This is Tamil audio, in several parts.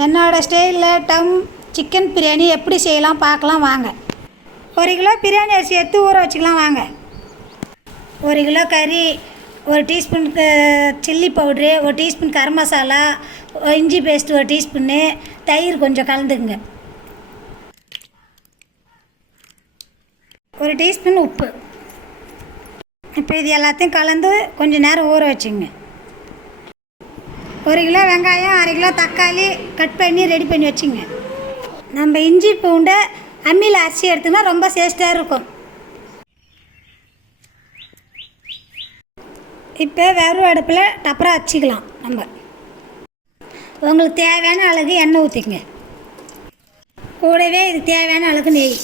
என்னோடய ஸ்டைலில் சிக்கன் பிரியாணி எப்படி செய்யலாம் பார்க்கலாம் வாங்க. 1 கிலோ பிரியாணி அரிசி எடுத்து ஊற வச்சுக்கலாம் வாங்க. 1 கிலோ கறி, 1 teaspoon chilli powder, 1 teaspoon garam masala, இஞ்சி பேஸ்ட்டு 1 டீஸ்பூன்னு, தயிர் கொஞ்சம் கலந்துக்குங்க, 1 டீஸ்பூன் உப்பு. இப்போ இது எல்லாத்தையும் கலந்து கொஞ்சம் நேரம் ஊற வச்சுங்க. 1 கிலோ வெங்காயம், 1/2 கிலோ தக்காளி கட் பண்ணி ரெடி பண்ணி வச்சுங்க. நம்ம இஞ்சி பூண்டை அம்மியில் அரைச்சி எடுத்தோம்னா ரொம்ப டேஸ்ட்டாக இருக்கும். இப்போ வெறும் அடுப்பில் டப்பராக வச்சுக்கலாம். நம்ம உங்களுக்கு தேவையான அளவுக்கு எண்ணெய் ஊற்றிங்க. கூடவே இதுக்கு தேவையான அளவுக்கு நெய்.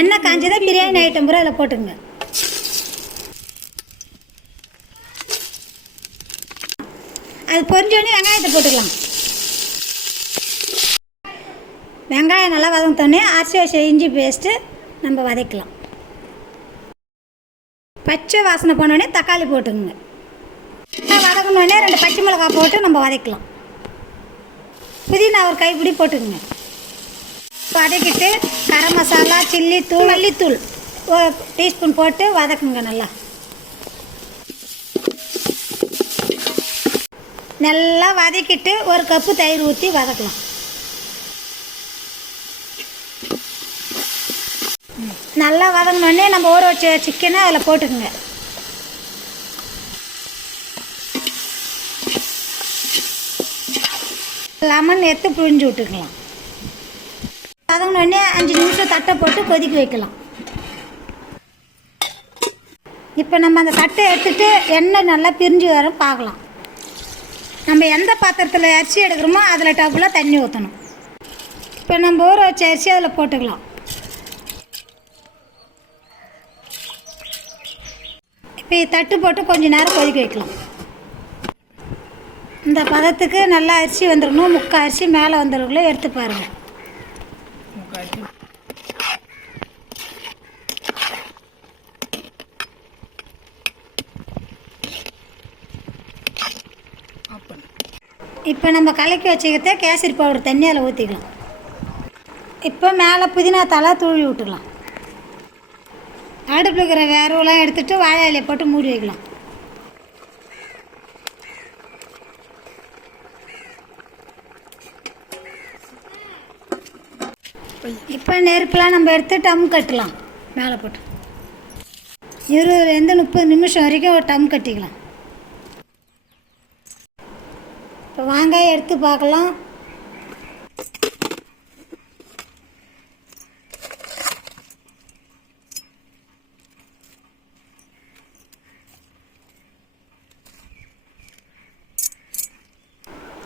எண்ணெய் காஞ்சதை பிரியாணி ஐட்டம் பூரா அதில் போட்டுங்க. அது பொரிஞ்சோடனே வெங்காயத்தை போட்டுக்கலாம். வெங்காயம் நல்லா வதங்கினோடனே அரைச்சி வச்ச இஞ்சி பேஸ்ட்டு நம்ம வதக்கலாம். பச்சை வாசனை போனோடனே தக்காளி போட்டுங்க. வதங்கினோடனே 2 பச்சை மிளகாய் போட்டு நம்ம வதக்கலாம். புதினா ஒரு கைப்பிடி போட்டுக்குங்க. வதக்கிட்டு கரம் மசாலா, சில்லி தூள், மல்லித்தூள் 1 டீஸ்பூன் போட்டு வதக்குங்க. நல்லா வதக்கிட்டு 1 கப்பு தயிர் ஊற்றி வதக்கலாம். நல்லா வதங்கினோடனே நம்ம ஊற வச்ச சிக்கனை அதில் போட்டுக்குங்க. லெமன் எடுத்து புழிஞ்சு விட்டுக்கலாம். வதங்கினோடனே 5 நிமிஷம் தட்டை போட்டு கொதிக்க வைக்கலாம். இப்போ நம்ம அந்த தட்டை எடுத்துகிட்டு எண்ணெய் நல்லா பிரிஞ்சு வர பார்க்கலாம். நம்ம எந்த பாத்திரத்தில் அரிசி எடுக்கிறோமோ அதில் டப்பில் தண்ணி ஊற்றணும். இப்போ நம்ம ஊற வச்ச அரிசி அதில் போட்டுக்கலாம். இப்போ தட்டு போட்டு கொஞ்சம் நேரம் கொதிக்க வைக்கலாம். இந்த பதத்துக்கு நல்லா அரிசி வந்துடணும். முக்கால் அரிசி மேலே வந்துடுக்குள்ளே எடுத்து பாருங்கள். இப்போ நம்ம கலக்கி வச்சுக்கிட்ட கேசரி பவுடர் தண்ணி அதில் ஊற்றிக்கலாம். இப்போ மேலே புதினா தலை தூவி விட்டுக்கலாம். அடுப்பில் இருக்கிற வேர்வெல்லாம் எடுத்துகிட்டு வாழை இலையை போட்டு மூடி வைக்கலாம். இப்போ நெருப்பெலாம் நம்ம எடுத்து டம் கட்டலாம். மேலே போட்டு 20 30 நிமிஷம் வரைக்கும் ஒரு டம் கட்டிக்கலாம். இப்போ வாங்க எடுத்து பார்க்கலாம்.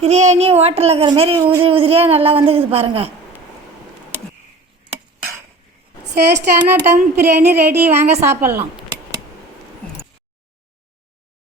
பிரியாணி ஹோட்டலில் இருக்கிற மாரி உதிரியாக நல்லா வந்துக்குது பாருங்கள். டேஸ்டான டம் பிரியாணி ரெடி. வாங்க சாப்பிட்லாம்.